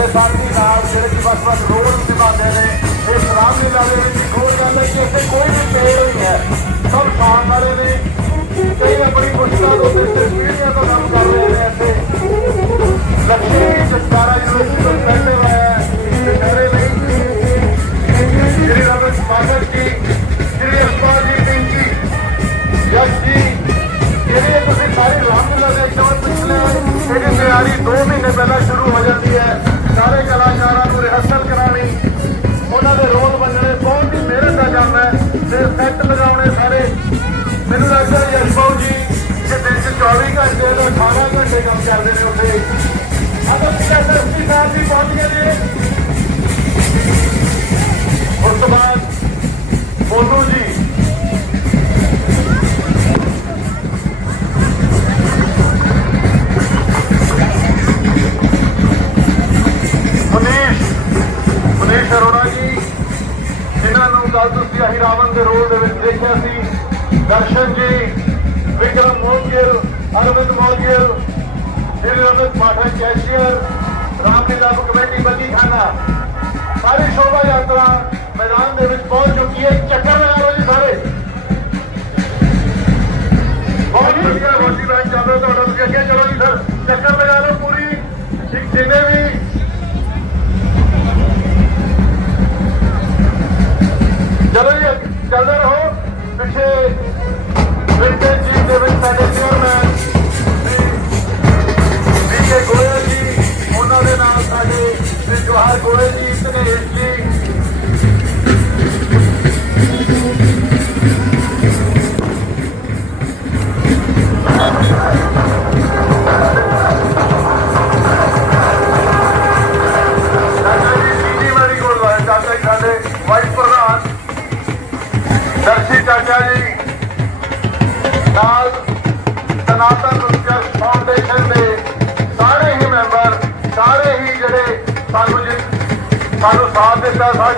ਤੇ ਸਾਥੀ ਨਾਲ ਜਿਹੜੇ ਕਿ ਵੱਖ-ਵੱਖ ਰੋਲ ਨਿਭਾਉਂਦੇ ਨੇ ਇਸ ਰਾਮਲੀਲਾ ਦੇ ਵਿੱਚ ਇੱਕ ਹੋਰ ਗੱਲ ਹੈ ਕਿ ਇੱਥੇ ਕੋਈ ਵੀ ਪੇੜ ਨਹੀਂ ਹੈ। ਸਭ ਖਾਣ ਵਾਲੇ ਨੇ। ਕਈ ਆਪਣੀ ਮੁਸ਼ਕਲਾਂ ਤੋਂ ਤੇ ਤਸਵੀਰਾਂ ਤੋਂ ਕੰਮ ਕਰ ਰਹੇ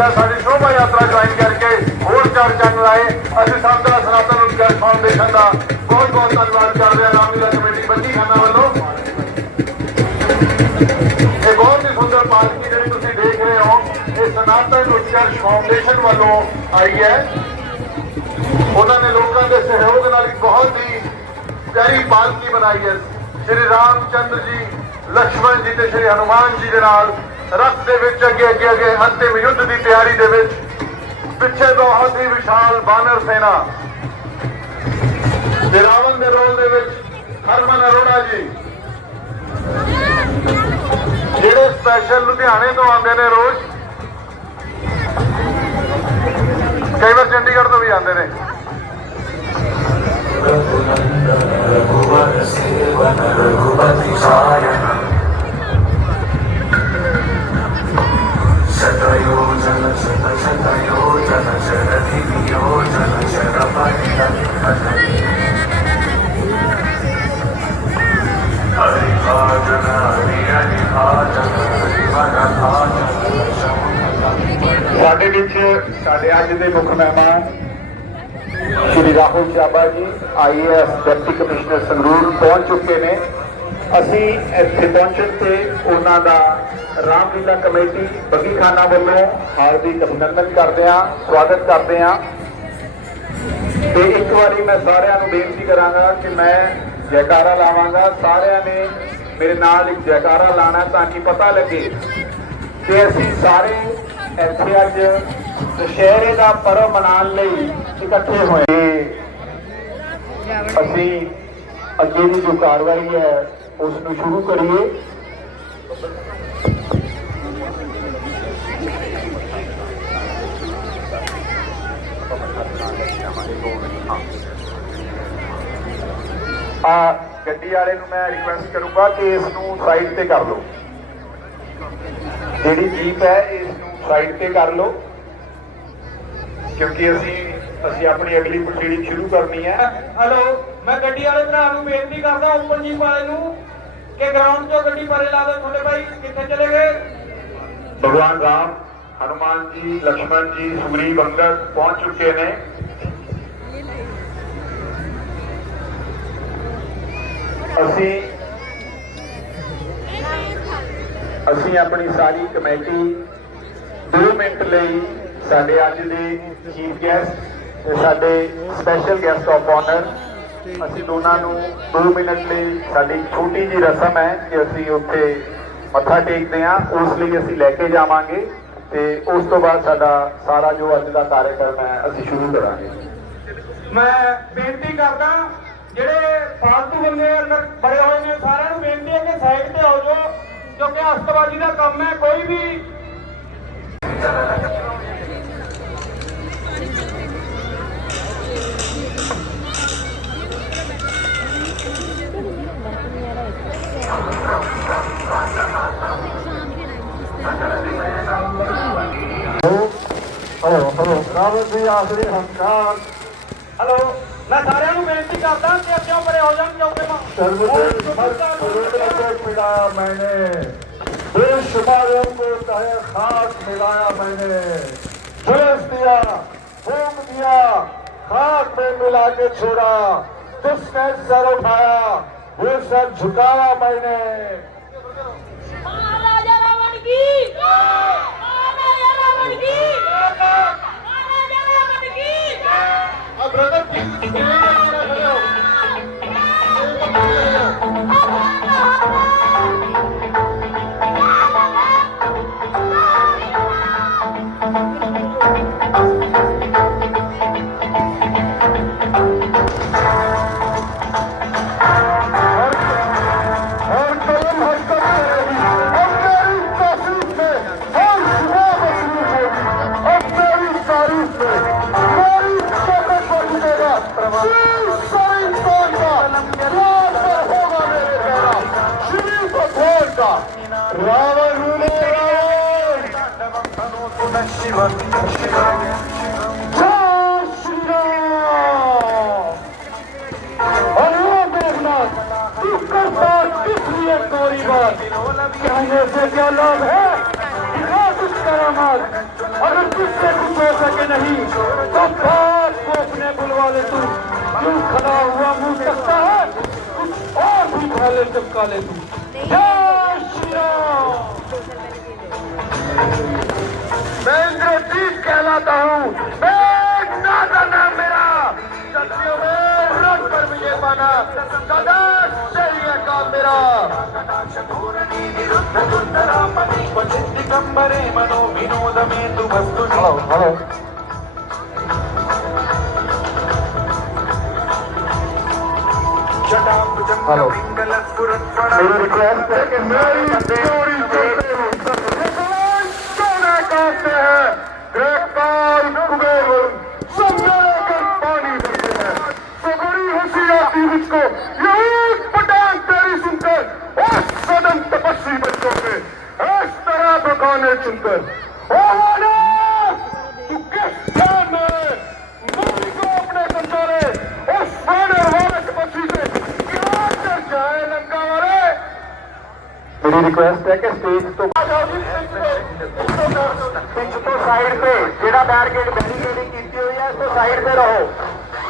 ਸਾਡਾ ਸਾਡੀ ਸ਼ੋਭਾ ਯਾਤਰਾ ਜੁਆਇਨ ਕਰਕੇ ਹੋਰ ਚਾਰ ਚੰਨ ਲਾਏ। ਅਸੀਂ ਸਭ ਦਾ ਸਨਾਤਨ ਉਦਗਰ ਫਾਊਂਡੇਸ਼ਨ ਦਾ ਬਹੁਤ ਬਹੁਤ ਧੰਨਵਾਦ ਕਰਦੇ ਹਾਂ। ਰਾਮਲੀਲਾ ਕਮੇਟੀ ਬੰਦੀ ਖਾਨਾ ਵੱਲੋਂ। ਇਹ ਬਹੁਤ ਹੀ ਸੁੰਦਰ ਪਾਰਟੀ ਜਿਹੜੀ ਤੁਸੀਂ ਦੇਖ ਰਹੇ ਹੋ, ਇਹ ਸਨਾਤਨ ਉਦਗਰ ਫਾਊਂਡੇਸ਼ਨ ਵੱਲੋਂ ਆਈ ਹੈ। ਉਹਨਾਂ ਨੇ ਲੋਕਾਂ ਦੇ ਸਹਿਯੋਗ ਨਾਲ ਇੱਕ ਬਹੁਤ ਹੀ ਪਿਆਰੀ ਪਾਲਕੀ ਬਣਾਈ ਹੈ। ਸ਼੍ਰੀ ਰਾਮ ਚੰਦਰ ਜੀ, ਲਕਸ਼ਮਣ ਜੀ ਤੇ ਸ਼੍ਰੀ ਹਨੂਮਾਨ ਜੀ ਦੇ ਨਾਲ ਰਸ ਦੇ ਵਿੱਚ ਅੱਗੇ ਅੱਗੇ ਅੱਗੇ ਅੰਤਿਮ ਯੁੱਧ ਦੀ ਤਿਆਰੀ ਦੇ ਵਿੱਚ ਪਿੱਛੇ ਬਹੁਤ ਹੀ ਵਿਸ਼ਾਲ ਬਾਨਰ ਸੈਨਾ। ਤੇ ਦੇ ਰੋਲ ਦੇ ਵਿੱਚ ਹਰਮਨ ਅਰੋੜਾ ਜੀ। ਜਿਹੜੇ ਸਪੈਸ਼ਲ ਲੁਧਿਆਣੇ ਤੋਂ ਆਉਂਦੇ ਨੇ ਰੋਜ਼, ਕਈ ਵਾਰ ਚੰਡੀਗੜ੍ਹ ਤੋਂ ਵੀ ਆਉਂਦੇ ਨੇ। ਰਘੁਵਰ ਸੇਵਨ ਰਘੁਪਤੀ ਸਾਇਨ ਸਾਡੇ ਵਿੱਚ ਸਾਡੇ ਅੱਜ ਦੇ ਮੁੱਖ ਮਹਿਮਾਨ ਸ਼੍ਰੀ ਰਾਹੁਲ ਚਾਬਾ ਜੀ ਆਈਏਐਸ ਡਿਪਟੀ ਕਮਿਸ਼ਨਰ ਸੰਗਰੂਰ ਪਹੁੰਚ ਚੁੱਕੇ ਨੇ। ਅਸੀਂ ਇੱਥੇ ਪਹੁੰਚਣ ਤੇ ਉਹਨਾਂ ਦਾ ਰਾਮਲੀਲਾ ਕਮੇਟੀ ਬਗੀਖਾਨਾ ਵੱਲੋਂ ਹਾਰਦਿਕ ਅਭਿਨੰਦਨ ਕਰਦੇ ਹਾਂ, ਸਵਾਗਤ ਕਰਦੇ ਹਾਂ। ਤੇ ਇੱਕ ਵਾਰੀ ਮੈਂ ਸਾਰਿਆਂ ਨੂੰ ਬੇਨਤੀ ਕਰਾਂਗਾ ਕਿ ਮੈਂ ਜੈਕਾਰਾ ਲਾਵਾਂਗਾ। ਸਾਰਿਆਂ ਨੇ ਮੇਰੇ ਨਾਲ ਇੱਕ ਜੈਕਾਰਾ ਲਾਣਾ ਤਾਂ ਕਿ ਪਤਾ ਲੱਗੇ ਕਿ ਅਸੀਂ ਸਾਰੇ ਇੱਥੇ ਅੱਜ ਦੁਸ਼ਹਿਰੇ ਦਾ ਪਰਵ ਮਨਾਉਣ ਲਈ ਇਕੱਠੇ ਹੋਏ ਅਸੀਂ ਅੱਗੇ ਦੀ ਜੋ ਕਾਰਵਾਈ ਹੈ, ਉਸ ਨੂੰ ਸ਼ੁਰੂ ਕਰੀਏ। ਆ ਗੱਡੀ ਵਾਲੇ ਨੂੰ ਮੈਂ ਰਿਕੁਐਸਟ ਕਰੂੰਗਾ ਕਿ ਇਸ ਨੂੰ ਸਾਈਡ ਤੇ ਕਰ ਲਓ। ਜਿਹੜੀ ਜੀਪ ਹੈ ਇਸ ਨੂੰ ਸਾਈਡ ਤੇ ਕਰ ਲਓ। ਕਿਉਂਕਿ ਅਸੀਂ ਅਸੀਂ ਆਪਣੀ ਅਗਲੀ ਪ੍ਰੋਸੀਡਿੰਗ ਸ਼ੁਰੂ ਕਰਨੀ ਹੈ। ਹਲੋ ਮੈਂ ਗੱਡੀ ਵਾਲੇ ਭਰਾ ਨੂੰ ਬੇਨਤੀ ਕਰਦਾ ਉਮਰ ਜੀਪ ਵਾਲੇ ਨੂੰ ਕਿ ਗਰਾਊਂਡ ਤੋਂ ਗੱਡੀ ਪਰੇ ਲਾ ਦੋ ਤੁਹਾਡੇ ਭਾਈ। ਕਿੱਥੇ ਚਲੇ ਗਏ? ਭਗਵਾਨ ਰਾਮ ਹਨੂਮਾਨ ਜੀ ਲక్ష్మణ ਜੀ ਸੁਗਰੀਵ ਅੰਗਦ ਪਹੁੰਚ ਚੁੱਕੇ ਨੇ। ਅਸੀਂ ਅਸੀਂ ਆਪਣੀ ਸਾਰੀ ਕਮੇਟੀ 2 ਮਿੰਟ ਲਈ ਸਾਡੇ ਅੱਜ ਦੇ ਚੀਫ ਗੈਸਟ ਤੇ ਸਾਡੇ ਸਪੈਸ਼ਲ ਗੈਸਟ ਆਫ ਆਨਰ ਅਸੀਂ ਦੋਨਾਂ ਨੂੰ 2 ਮਿੰਟ ਲਈ ਸਾਡੀ ਛੋਟੀ ਜੀ ਰਸਮ ਹੈ ਕਿ ਅਸੀਂ ਉੱਥੇ ਮੱਥਾ ਟੇਕਦੇ ਹਾਂ, ਉਸ ਲਈ ਅਸੀਂ ਲੈ ਕੇ ਜਾਵਾਂਗੇ ਤੇ ਉਸ ਤੋਂ ਬਾਅਦ ਸਾਡਾ ਸਾਰਾ ਜੋ ਅੱਜ ਦਾ ਕਾਰਜਕ੍ਰਮ ਹੈ, ਅਸੀਂ ਸ਼ੁਰੂ ਕਰਾਂਗੇ। ਮੈਂ ਬੇਨਤੀ ਕਰਦਾ ਜਿਹੜੇ ਫਾਲਤੂ ਬੰਦੇ ਅੰਦਰ ਬੜੇ ਹੋਏ ਨੇ, ਸਾਰਿਆਂ ਨੂੰ ਬੇਨਤੀ ਹੈ ਕਿ ਸਾਈਡ ਤੇ ਹੋ ਜਾਓ ਕਿਉਂਕਿ ਅਸਤਬਾਜੀ ਦਾ ਕੰਮ ਹੈ, ਕੋਈ ਵੀ ਹਲੋ ਹਲੋ ਰਾਵਤ ਜੀ ਆਖਰੀ ਹੰਕਾਰ। دس یا کیوں بڑے ہو جان کیوں ملایا میں نے بے شماروں کو کہے خاک ملایا میں نے جوش دیا پھونک دیا خاک میں ملا کے چھوڑا کس نے سر اٹھایا وہ سر جھکایا میں نے۔ مہاراجا راون کی۔ مہاراجا راون کی مہاراجا راون کی اب بردر Yeah. جیسے کیا اگر کس سے کچھ ہو سکے نہیں تو بات کو بلوا لے تو کھڑا ہوا منہ سکتا ہے اور بھی پھیلے چپکا لے تو میں اندر تیز کہلاتا ہوں۔ میں ایک سادہ نام میرا۔ شکتیوں میں رنگ پر مجھے پانا سدا چلیے کام میرا۔ ہلو۔ ہلو۔ ہلو میری ریکویسٹ ہے کہ میری چوری چوری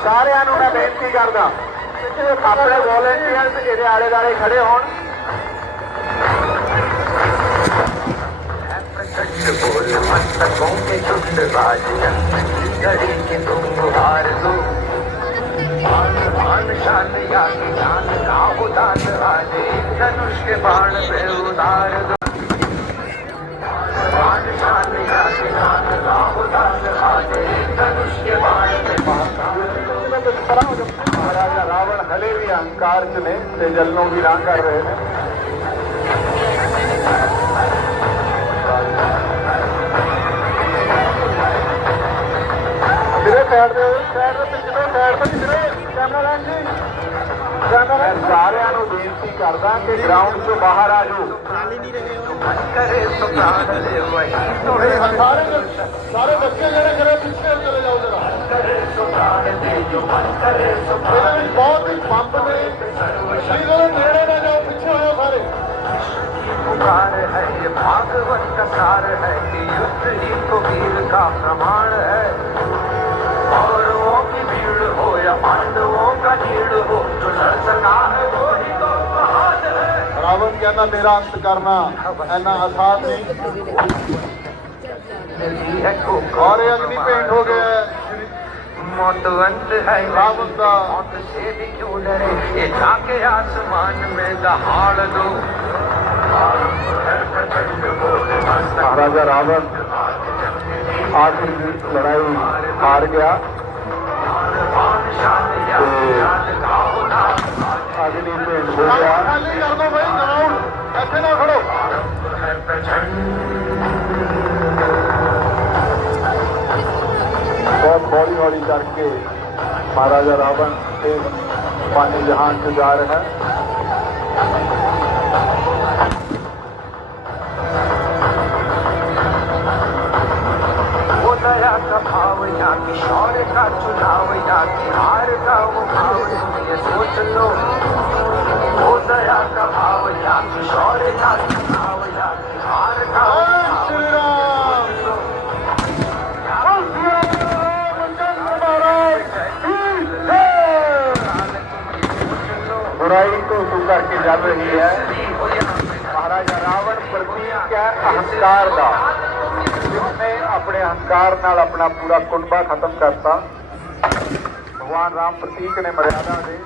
سارے ਨੂੰ ਮੈਂ ਬੇਨਤੀ ਕਰਦਾ ਆਪਣੇ ਵੋਲੰਟੀਅਰਸ ਇਹਦੇ کے شان یا کا کے بان پہ اتار دو شان یا ਹੰਕਾਰ 'ਚ ਨੇ ਤੇ ਜਲ ਨੂੰ ਵੀਰਾਂ ਕਰ ਰਹੇ ਨੇ। ਵੀਰੇ ਸਾਈਡ ਦੇ ਸਾਈਡ ਦੇ ਪਿੱਛੇ ਸਾਈਡ ਤੇ ਵੀਰੇ ਕੈਮਰਾ ਲੈਣ ਜੀ ਕੈਮਰਾ ਸਾਰਿਆਂ ਨੂੰ ਬੇਨਤੀ ਕਰਦਾ ਕਿ ਗਰਾਊਂਡ 'ਚੋਂ ਬਾਹਰ ਆ ਜਾਓ। ਕਰੇ ਸੁਭਾਨ ਲੈ ਵਾਹੀ ਸਾਰੇ ਸਾਰੇ ਬੱਚੇ ਜਿਹੜੇ ਕਰੇ ਇਹਦੇ ਵਿੱਚ ਬਹੁਤ ਹੀ ਪੰਪ ਨੇ ਇਹਦੇ ਨੇੜੇ ਨਾ ਜਾਓ ਪਿੱਛੇ ਹੋਇਓ ਸਾਰੇ पुकार है ये भागवत का सार है कि युद्ध ही तो वीर का प्रमाण है कौरवों की भीड़ हो या पांडवों का भीड़ हो जो लड़ सका है वो ही तो महान है रावण क्या ਕਹਿੰਦਾ ਤੇਰਾ ਅੰਤ ਕਰਨਾ ਇੰਨਾ ਆਸਾਨ ਨਹੀਂ नदी है को ਔਰ ਇਹ ਅਗਨੀ ਭੇਂਟ ਹੋ ਗਿਆ ਹੈ ਸ਼੍ਰੀ मौतवंत है موت انت ہے موت سے بھی کیوں ڈرے؟ یہ جا کے آسمان میں دہاڑ دو۔ مہاراجا راون آخری لڑائی ہار گیا۔ چڑھ کے مہاراجا راون سے پانی جہان سے جا رہا ہے۔ کشور کا چناؤ یا بہار کا سوچ لو۔ دیا کا بھاؤ یا کشور کا ਚੱਲ ਰਹੀ ਹੈ। ਮਹਾਰਾਜਾ ਰਾਵਣ ਪ੍ਰਤੀਕ ਹੈ ਅਹੰਕਾਰ ਦਾ। ਜਿਸਨੇ ਆਪਣੇ ਅਹੰਕਾਰ ਨਾਲ ਆਪਣਾ ਪੂਰਾ ਕੁੰਬਾ ਖਤਮ ਕਰਤਾ। ਭਗਵਾਨ ਰਾਮ ਪ੍ਰਤੀਕ ਨੇ ਮਰਿਆਦਾ ਦੇ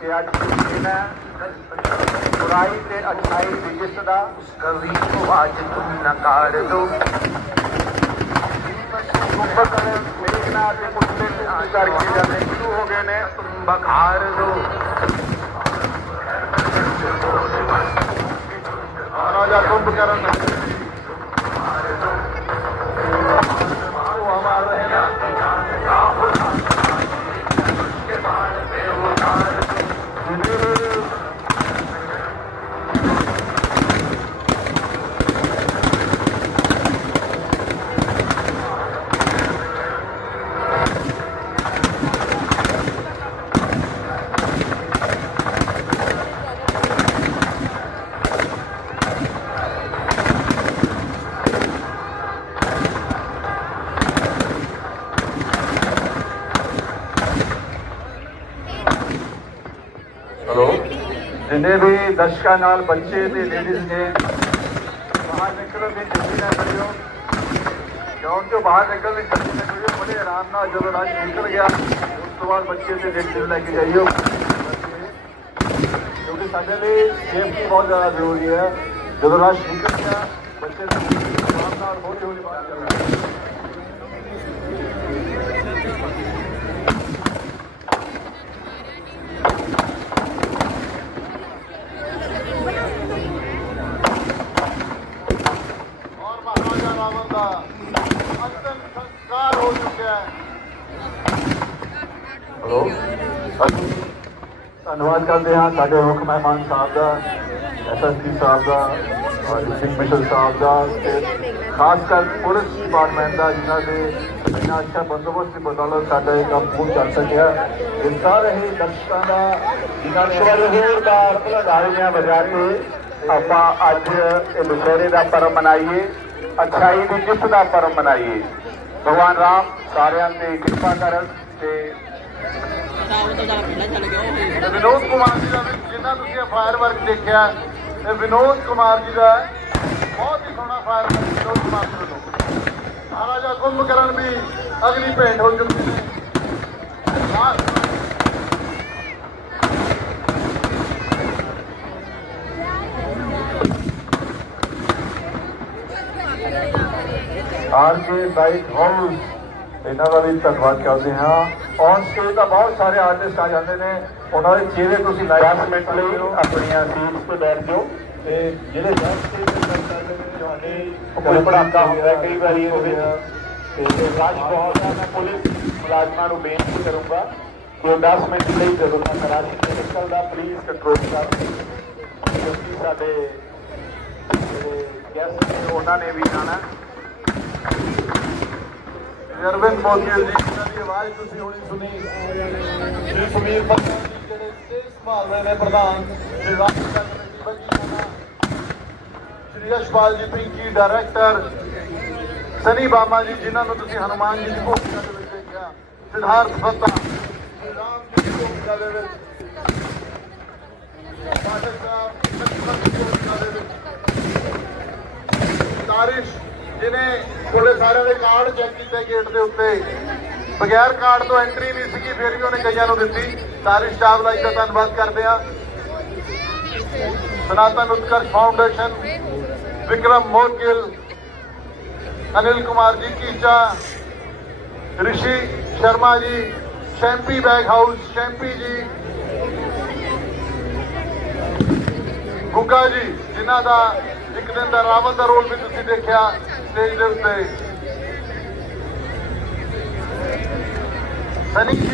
ਕਿ ਅੱਜ ਦਿਨ ਬੁਰਾਈ ਤੇ ਅਛਾਈ ਦੀ ਜਿਸ ਦਾ। ਕਵੀ ਨੂੰ ਅੱਜ ਤੁਮ ਨਕਾਰ ਦੋ। ਕੁੰਭਕ ਨੇ ਮੇਘਨਾ ਤੇ ਮੁਸਲਿਮ ਕਰਕੇ ਜਾਂਦੇ। ਸ਼ੁਰੂ ਹੋ ਗਏ ਨੇ। ਬਖਾਰ ਦੋ। Hala kombi kararında. ਜਿੰਨੇ ਵੀ ਦਰਸ਼ਕਾਂ ਨਾਲ, ਬੱਚੇ ਤੇ ਲੇਡੀਜ਼ ਨੇ ਬਾਹਰ ਨਿਕਲਣ ਦੀ ਜਲਦੀ ਨਾ ਕਰਿਓ। ਗਰਾਊਂਡ ਤੋਂ ਬਾਹਰ ਨਿਕਲਣ ਦੀ ਜਲਦੀ ਨਾ ਕਰਿਓ। ਬੜੇ ਆਰਾਮ ਨਾਲ ਜਦੋਂ ਰਾਜ ਨਿਕਲ ਗਿਆ, ਉਸ ਤੋਂ ਬਾਅਦ ਬੱਚੇ ਤੇ ਲੇਡੀਜ਼ ਲੈ ਕੇ ਜਾਈਓ। ਕਿਉਂਕਿ ਸਾਡੇ ਲਈ ਸੇਫਟੀ ਬਹੁਤ ਜ਼ਿਆਦਾ ਜ਼ਰੂਰੀ ਹੈ। ਜਦੋਂ ਰਾਜ ਨਿਕਲ ਗਿਆ, ਬੱਚੇ ਨੂੰ ਆਰਾਮ ਨਾਲ ਹੌਲੀ ਹੌਲੀ ਬਾਹਰ ਕਰਨਾ ਔਰ ਮਹਾਰਾਜਾ ਰਾਵਣ ਦਾ ਅੰਤਮ ਸੰਸਕਾਰ ਹੋ ਚੁੱਕਿਆ ਹੈ ਹਲੋ ਧੰਨਵਾਦ ਕਰਦੇ ਹਾਂ ਮਹਿਮਾਨ ਸਾਹਿਬ ਦਾ ਐਸਐਸਪੀ ਸਾਹਿਬ ਦਾ ਔਰ ਡਿਸਟ੍ਰਿਕਟ ਮਿਸ਼ਲ ਸਾਹਿਬ ਦਾ ਤੇ ਖਾਸ ਕਰ ਪੁਲਿਸ ਡਿਪਾਰਟਮੈਂਟ ਦਾ ਜਿਨ੍ਹਾਂ ਦੇ ਇੰਨਾ ਅੱਛਾ ਬੰਦੋਬਸਤ ਦੀ ਬਦੌਲਤ ਸਾਡਾ ਇਹ ਕੰਮ ਪੂਰ ਚੱਲ ਸਕਿਆ। ਇਹ ਸਾਰੇ ਹੀ ਦਰਸ਼ਕਾਂ ਦਾ ਜਿਨ੍ਹਾਂ ਨੇ ਜ਼ੋਰਦਾਰ ਤਾਲੀਆਂ ਵਜਾ ਕੇ ਆਪਾਂ ਅੱਜ ਇਹ ਦੁਸ਼ਹਿਰੇ ਦਾ ਪਰਵ ਮਨਾਈਏ ਅਛਾਈ ਦੀ ਜਿੱਤ ਦਾ ਪਰਵ ਮਨਾਈਏ। ਭਗਵਾਨ ਰਾਮ ਸਾਰਿਆਂ ਤੇ ਕਿਰਪਾ ਕਰਨ ਤੇ ਤੇ ਵਿਨੋਦ ਕੁਮਾਰ ਜੀ ਦਾ ਵੀ, ਜਿੰਨਾ ਤੁਸੀਂ ਫਾਇਰ ਵਰਕ ਦੇਖਿਆ ਇਹ ਵਿਨੋਦ ਕੁਮਾਰ ਜੀ ਦਾ ਹੈ। ਬਹੁਤ ਹੀ ਸੋਹਣਾ ਫਾਇਰ ਵਰਕ ਵਿਨੋਦ ਕੁਮਾਰ ਜੀ ਵੱਲੋਂ। ਮਹਾਰਾਜਾ ਕੁੰਭਕਰਨ ਵੀ ਅਗਲੀ ਭੇਂਟ ਹੋ ਚੁੱਕੀ ਹੈ। Last R K bike house ਇਹਨਾਂ ਦਾ ਵੀ ਧੰਨਵਾਦ ਕਰਦੇ ਹਾਂ। ਔਨ ਸਟੇਜ ਤਾਂ ਬਹੁਤ ਸਾਰੇ ਆਰਟਿਸਟ ਆ ਜਾਂਦੇ ਨੇ। ਉਹਨਾਂ ਦੇ ਚਿਹਰੇ ਤੁਸੀਂ ਲਾਈਵ ਮਿੰਟ ਲਈ ਆਪਣੀਆਂ ਸੀਟਸ ਤੇ ਬੈਠ ਜਾਓ। ਤੇ ਜਿਹੜੇ ਜੱਜ ਸਟੇਜ ਤੇ ਗੱਲ ਕਰਦੇ ਨੇ ਤੁਹਾਡੇ ਕੋਈ ਪੜਾਕਾ ਹੁੰਦਾ ਕਈ ਵਾਰੀ ਉਹਦੇ ਤੇ ਰਾਜ ਬਹੁਤ ਮੈਂ ਪੁਲਿਸ ਮੁਲਾਜ਼ਮਾਂ ਨੂੰ ਬੇਨਤੀ ਕਰੂੰਗਾ ਕਿ ਉਹ 10 ਮਿੰਟ ਲਈ ਜਦੋਂ ਤੱਕ ਰਾਸ਼ੀ ਤੇ ਨਿਕਲਦਾ ਪਲੀਜ਼ ਕੰਟਰੋਲ ਕਰ ਕਿਉਂਕਿ ਸਾਡੇ ਜਿਹੜੇ ਗੈਸਟ ਨੇ ਉਹਨਾਂ ਨੇ ਵੀ ਆਣਾ ਅਰਵਿੰਦ ਮੋਦੀ ਜੀ ਦੀ ਆਵਾਜ਼ ਤੁਸੀਂ ਹੁਣੀ ਸੁਣੀ। ਜੀ ਸੁਮੀਰ ਪੱਤਰ ਜੀ ਜਿਹੜੇ ਸਟੇਜ ਸੰਭਾਲਦੇ ਨੇ ਪ੍ਰਧਾਨ ਸ਼੍ਰੀ ਰਾਜ ਕਮੇਟੀ ਬੱਜੀ ਸ਼੍ਰੀ ਯਸ਼ਪਾਲ ਜੀ ਪਿੰਕੀ ਡਾਇਰੈਕਟਰ ਸਨੀ ਬਾਮਾ ਜੀ, ਜਿਨ੍ਹਾਂ ਨੂੰ ਤੁਸੀਂ ਹਨੂਮਾਨ ਜੀ ਦੀ ਭੂਮਿਕਾ ਦੇ ਵਿੱਚ ਦੇਖਿਆ, ਸਿਧਾਰਥ ਫੱਤਾ ਸ਼੍ਰੀ ਰਾਮ ਜੀ ਦੀ ਭੂਮਿਕਾ ਦੇ ਵਿੱਚ। ਪਾਠਕ ਸਾਹਿਬ ਸੱਚਖੰਡ ਗੁਰਦੁਆਰੇ ਦੇ ਵਿੱਚ। ਤਾਰਿਸ਼ ਜਿਹਨੇ ਕੋਲੇ ਸਾਰਿਆਂ ਦੇ ਕਾਰਡ ਚੈੱਕ ਕੀਤੇ ਗੇਟ ਦੇ ਉੱਤੇ। ਬਗੈਰ ਕਾਰਡ ਤੋਂ ਐਂਟਰੀ ਨਹੀਂ ਸੀਗੀ, ਫਿਰ ਵੀ ਉਹਨੇ ਕਈਆਂ ਨੂੰ ਦਿੱਤੀ। ਸਾਰੇ ਸਟਾਫ ਜੀ ਦਾ ਧੰਨਵਾਦ ਕਰਦੇ ਆ ਸਨਾਤਨ ਉਤਕਰਸ਼ ਫਾਊਂਡੇਸ਼ਨ ਵਿਕਰਮ ਮੋਦਗਿਲ ਅਨਿਲ ਕੁਮਾਰ ਜੀ ਕੀਚਾ ਰਿਸ਼ੀ ਸ਼ਰਮਾ ਜੀ, ਸ਼ੈਂਪੀ ਬੈਗ ਹਾਊਸ ਸ਼ੈਂਪੀ ਜੀ, ਗੁੱਗਾ ਜੀ, ਜਿਨ੍ਹਾਂ ਦਾ ਇੱਕ ਦਿਨ ਦਾ ਰਾਵਣ ਦਾ ਰੋਲ ਵੀ ਤੁਸੀਂ ਦੇਖਿਆ। ਸਟੇਜ ਦੇ ਉੱਤੇ Sunny ji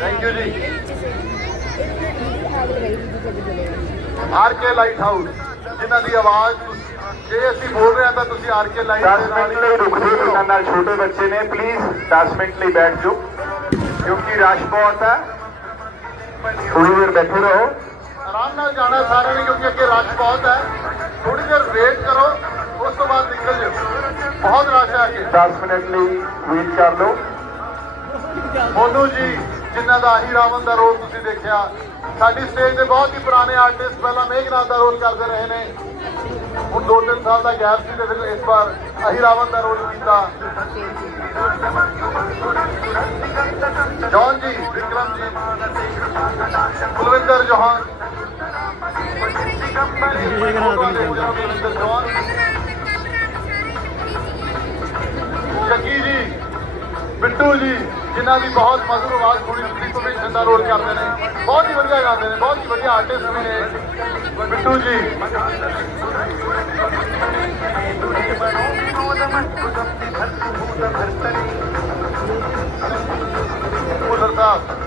thank you ji R K light house ਜਿਨ੍ਹਾਂ ਦੀ ਆਵਾਜ਼ ਜੇ ਅਸੀਂ ਬੋਲ ਰਹੇ ਹਾਂ ਤਾਂ ਤੁਸੀਂ ਆਰ ਕੇ ਲਾਈਟ 10 ਮਿੰਟ ਲਈ ਰੁਕ ਜਾਓ ਇਹਨਾਂ ਨਾਲ ਛੋਟੇ ਬੱਚੇ ਨੇ ਪਲੀਜ਼ 10 ਮਿੰਟ ਲਈ ਬੈਠ ਜਾਓ ਕਿਉਂਕਿ ਰਸ਼ ਬਹੁਤ ਹੈ। ਥੋੜੀ ਦੇਰ ਬੈਠੇ ਰਹੋ। ਆਰਾਮ ਨਾਲ ਜਾਣਾ ਸਾਰਿਆਂ ਨੇ ਕਿਉਂਕਿ ਅੱਗੇ ਰਸ਼ ਬਹੁਤ ਹੈ। ਥੋੜੀ ਦੇਰ ਵੇਟ ਕਰੋ ਉਸ ਤੋਂ ਬਾਅਦ ਨਿਕਲ ਜਾਓ। ਬਹੁਤ ਰਸ਼ ਹੈ ਅੱਗੇ। 10 ਮਿੰਟ ਲਈ ਵੇਟ ਕਰ ਲਓ। ਮੋਨੂ ਜੀ ਜਿਨ੍ਹਾਂ ਦਾ ਆਹੀ ਰਾਵਣ ਦਾ ਰੋਲ ਤੁਸੀਂ ਦੇਖਿਆ ਸਾਡੀ ਸਟੇਜ ਤੇ ਬਹੁਤ ਹੀ ਪੁਰਾਣੇ ਆਰਟਿਸਟ ਪਹਿਲਾਂ ਮੇਘਨਾਥ ਦਾ ਰੋਲ ਕਰਦੇ ਰਹੇ ਨੇ। ਹੁਣ 2-3 ਸਾਲ ਦਾ ਗੈਪ ਸੀ ਤੇ ਫਿਰ ਇਸ ਵਾਰ ਆਹੀ ਰਾਵਣ ਦਾ ਰੋਲ ਕੀਤਾ। ਜੌਨ ਜੀ ਵਿਕਰਮ ਜੀ ਕੁਲਵਿੰਦਰ ਜੋਹਨ। ਕੁਲਵਿੰਦਰ ਜੋਹਨ ਸ਼ੱਕੀ ਜੀ, ਬਿੱਟੂ ਜੀ, ਜਿਨ੍ਹਾਂ ਦੀ ਬਹੁਤ ਮਧੁਰ ਆਵਾਜ਼ ਸੁਣੀ ਤੁਸੀਂ ਕਮਿਸ਼ਨ ਦਾ ਰੋਲ ਕਰਦੇ ਨੇ। ਬਹੁਤ ਹੀ ਵਧੀਆ ਗਾਉਂਦੇ ਨੇ, ਬਹੁਤ ਹੀ ਵਧੀਆ ਆਰਟਿਸਟ ਵੀ ਨੇ। ਬਿੱਟੂ ਜੀ। ਭੁੱਲਰ ਸਾਹਿਬ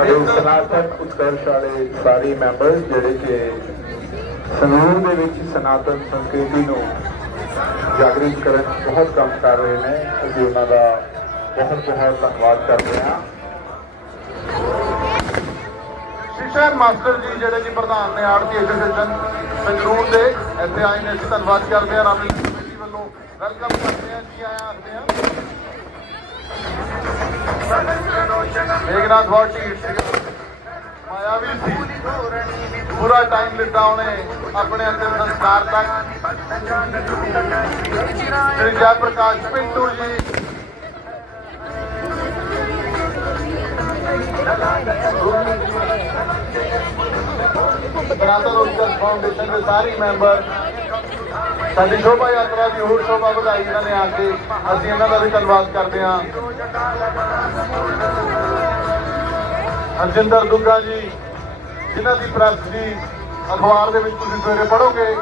ਸਾਡੇ ਸਨਾਤਨ ਉਤਕਰਸ਼ ਵਾਲੇ ਸਾਰੇ ਮੈਂਬਰ ਜਿਹੜੇ ਕਿ ਸੰਗਰੂਰ ਦੇ ਵਿੱਚ ਸਨਾਤਨ ਸੰਸਕ੍ਰਿਤੀ ਨੂੰ ਜਾਗਰਿਤ ਕਰਨ ਬਹੁਤ ਕੰਮ ਕਰ ਰਹੇ ਨੇ। ਅਸੀਂ ਉਹਨਾਂ ਦਾ ਬਹੁਤ ਬਹੁਤ ਧੰਨਵਾਦ ਕਰਦੇ ਹਾਂ। ਸ਼ਿਸ਼ਰ ਮਾਸਟਰ ਜੀ ਜਿਹੜੇ ਜੀ ਪ੍ਰਧਾਨ ਨੇ ਆਰਤੀ ਐਸੋਸੀਏਸ਼ਨ ਸੰਗਰੂਰ ਦੇ, ਇੱਥੇ ਆਏ ਨੇ, ਅਸੀਂ ਧੰਨਵਾਦ ਕਰਦੇ ਹਾਂ। ਰਾਮੀ ਕਮੇਟੀ ਵੱਲੋਂ ਵੈਲਕਮ ਕਰਦੇ ਹਾਂ, ਜੀ ਆਇਆਂ ਆਖਦੇ ਹਾਂ ਮੇਘਨਾਥ ਵਾਟੀ ਮਾਇਆ ਵੀ ਸੀ। ਪੂਰਾ ਟਾਈਮ ਲਿੱਤਾ ਉਹਨੇ ਆਪਣੇ ਅੰਤਿਮ ਸੰਸਕਾਰ ਤੱਕ। ਸ੍ਰੀ ਜੈ ਪ੍ਰਕਾਸ਼ ਪਿੰਟੂ ਜੀ। ਸਨਾਤਨ ਉਤਕਰਸ਼ ਫਾਊਂਡੇਸ਼ਨ ਦੇ ਸਾਰੇ ਮੈਂਬਰ। ਸਾਡੀ ਸ਼ੋਭਾ ਯਾਤਰਾ ਦੀ ਹੋਰ ਸ਼ੋਭਾ ਵਧਾਈ ਇਹਨਾਂ ਨੇ ਆ ਕੇ ਅਸੀਂ ਇਹਨਾਂ ਦਾ ਵੀ ਧੰਨਵਾਦ ਕਰਦੇ ਹਾਂ। ਹਰਜਿੰਦਰ ਦੁੱਗਾ ਜੀ, ਜਿਨ੍ਹਾਂ ਦੀ ਪ੍ਰੈਸ ਦੀ ਅਖਬਾਰ ਦੇ ਵਿੱਚ ਤੁਸੀਂ ਸਵੇਰੇ ਪੜ੍ਹੋਗੇ।